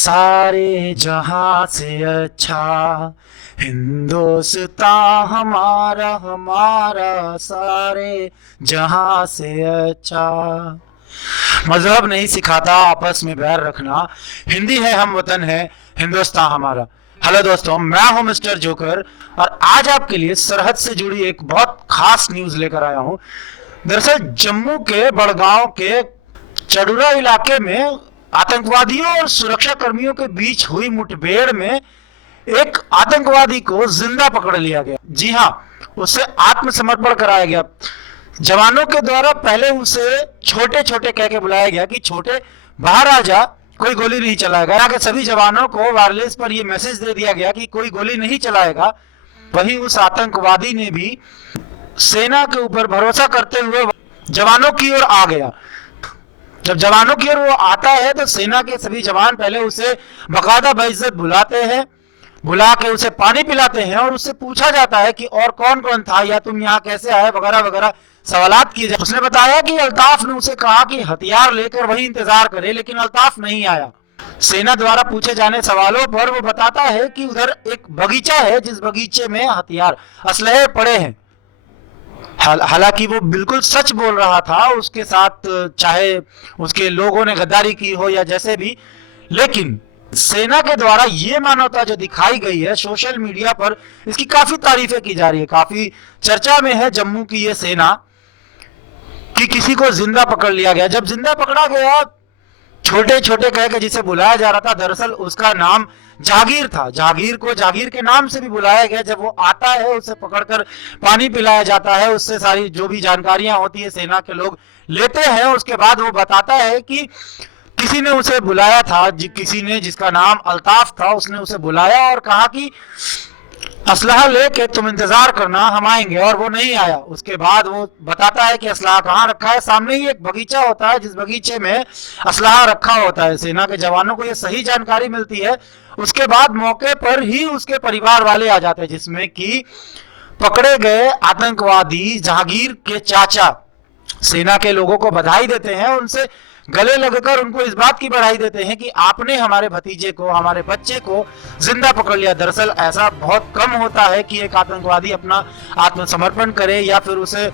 सारे जहां से अच्छा हिंदुस्तान हमारा हमारा सारे जहां से अच्छा। मजहब नहीं सिखाता आपस में बैर रखना, हिंदी है हम वतन है हिंदुस्तान हमारा। हेलो दोस्तों, मैं हूं मिस्टर जोकर और आज आपके लिए सरहद से जुड़ी एक बहुत खास न्यूज लेकर आया हूं। दरअसल जम्मू के बड़गांव के चडूरा इलाके में आतंकवादियों और सुरक्षा कर्मियों के बीच हुई मुठभेड़ में एक आतंकवादी को जिंदा पकड़ लिया गया। जी हाँ, उसे आत्मसमर्पण कराया गया। जवानों के द्वारा पहले उसे छोटे छोटे कह के बुलाया गया कि छोटे बाहर आ जा, कोई गोली नहीं चलाएगा। यहाँ के सभी जवानों को वायरलेस पर यह मैसेज दे दिया गया कि कोई गोली नहीं चलाएगा। वहीं उस आतंकवादी ने भी सेना के ऊपर भरोसा करते हुए जवानों की ओर आ गया। जब जवानों की ओर वो आता है तो सेना के सभी जवान पहले उसे बकायदा बेइज्जत बुलाते हैं, बुला के उसे पानी पिलाते हैं और उससे पूछा जाता है कि और कौन कौन था या तुम यहाँ कैसे आए वगैरह वगैरह सवालात किए जाए। उसने बताया कि अल्ताफ ने उसे कहा कि हथियार लेकर वही इंतजार करे, लेकिन अल्ताफ नहीं आया। सेना द्वारा पूछे जाने सवालों पर वो बताता है कि उधर एक बगीचा है जिस बगीचे में हथियार असलहे पड़े हैं। हालांकि वो बिल्कुल सच बोल रहा था, उसके साथ चाहे उसके लोगों ने गद्दारी की हो या जैसे भी, लेकिन सेना के द्वारा ये मानवता जो दिखाई गई है सोशल मीडिया पर, इसकी काफी तारीफें की जा रही है। काफी चर्चा में है जम्मू की ये सेना कि किसी को जिंदा पकड़ लिया गया। जब जिंदा पकड़ा गया, छोटे छोटे कह के जिसे बुलाया जा रहा था, दरअसल उसका नाम जहांगीर था। जहांगीर को जहांगीर के नाम से भी बुलाया गया। जब वो आता है उसे पकड़कर पानी पिलाया जाता है, उससे सारी जो भी जानकारियां होती है सेना के लोग लेते हैं। उसके बाद वो बताता है कि किसी ने उसे बुलाया था, किसी ने जिसका नाम अल्ताफ था, उसने उसे बुलाया और कहा कि असलहा लेके तुम इंतजार करना, हम आएंगे, और वो नहीं आया। उसके बाद वो बताता है कि असलहा कहाँ रखा है। सामने ही एक बगीचा होता है जिस बगीचे में असलहा रखा होता है। सेना के जवानों को ये सही जानकारी मिलती है। उसके बाद मौके पर ही उसके परिवार वाले आ जाते हैं, जिसमें कि पकड़े गए आतंकवादी जहांगीर के चाचा सेना के लोगों को बधाई देते हैं, उनसे गले लगकर उनको इस बात की बधाई देते हैं कि आपने हमारे भतीजे को, हमारे बच्चे को जिंदा पकड़ लिया। दरअसल ऐसा बहुत कम होता है कि एक आतंकवादी अपना आत्मसमर्पण करे या फिर उसे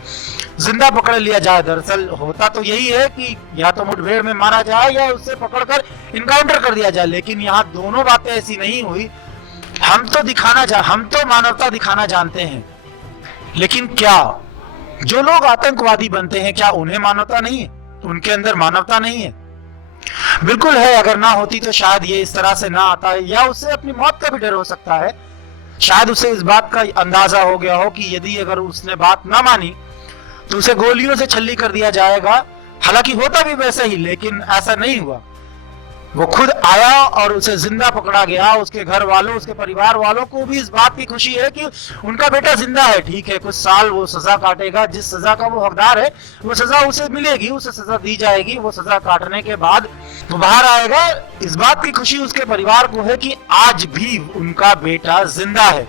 जिंदा पकड़ लिया जाए। दरअसल होता तो यही है कि या तो मुठभेड़ में मारा जाए या उससे पकड़कर इनकाउंटर कर दिया जाए, लेकिन यहाँ दोनों बातें ऐसी नहीं हुई। हम तो मानवता दिखाना जानते हैं, लेकिन क्या जो लोग आतंकवादी बनते हैं क्या उन्हें मानवता नहीं है? उनके अंदर मानवता नहीं है? बिल्कुल है। अगर ना होती तो शायद ये इस तरह से ना आता है, या उससे अपनी मौत का भी डर हो सकता है। शायद उसे इस बात का अंदाजा हो गया हो कि यदि अगर उसने बात ना मानी तो उसे गोलियों से छल्ली कर दिया जाएगा। हालांकि होता भी वैसे ही, लेकिन ऐसा नहीं हुआ। वो खुद आया और उसे जिंदा पकड़ा गया। उसके घर वालों, उसके परिवार वालों को भी इस बात की खुशी है कि उनका बेटा जिंदा है। ठीक है, कुछ साल वो सजा काटेगा, जिस सजा का वो हकदार है वो सजा उसे मिलेगी, उसे सजा दी जाएगी। वो सजा काटने के बाद वो बाहर आएगा। इस बात की खुशी उसके परिवार को है कि आज भी उनका बेटा जिंदा है।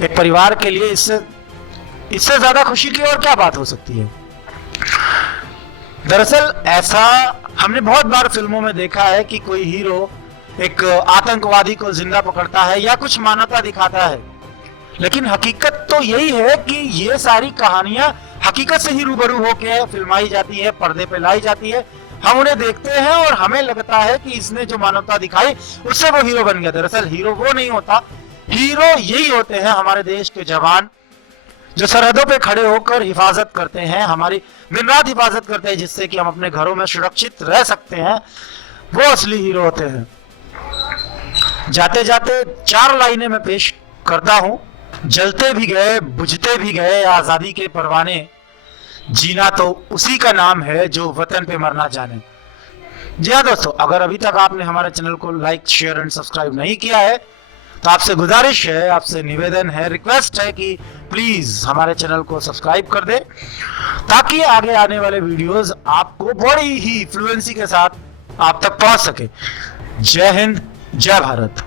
एक परिवार के लिए इससे ज्यादा खुशी की और क्या बात हो सकती है? दरअसल ऐसा हमने बहुत बार फिल्मों में देखा है कि कोई हीरो एक आतंकवादी को जिंदा पकड़ता है या कुछ मानवता दिखाता है, लेकिन हकीकत तो यही है कि ये सारी कहानियां हकीकत से ही रूबरू होकर फिल्माई जाती है, पर्दे पे लाई जाती है। हम उन्हें देखते हैं और हमें लगता है कि इसने जो मानवता दिखाई उससे वो हीरो बन गया। दरअसल हीरो वो नहीं होता, हीरो यही होते हैं हमारे देश के जवान जो सरहदों पे खड़े होकर हिफाजत करते हैं, हमारी दिन रात हिफाजत करते हैं, जिससे कि हम अपने घरों में सुरक्षित रह सकते हैं। वो असली हीरो होते हैं। जाते जाते 4 लाइनें मैं पेश करता हूं। जलते भी गए, बुझते भी गए आजादी के परवाने, जीना तो उसी का नाम है जो वतन पे मरना जाने। जी हाँ दोस्तों, अगर अभी तक आपने हमारे चैनल को लाइक, शेयर एंड सब्सक्राइब नहीं किया है तो आपसे गुजारिश है, आपसे निवेदन है, रिक्वेस्ट है कि प्लीज हमारे चैनल को सब्सक्राइब कर दे, ताकि आगे आने वाले वीडियोस आपको बड़ी ही फ्लुएंसी के साथ आप तक पहुंच सके। जय हिंद, जय भारत।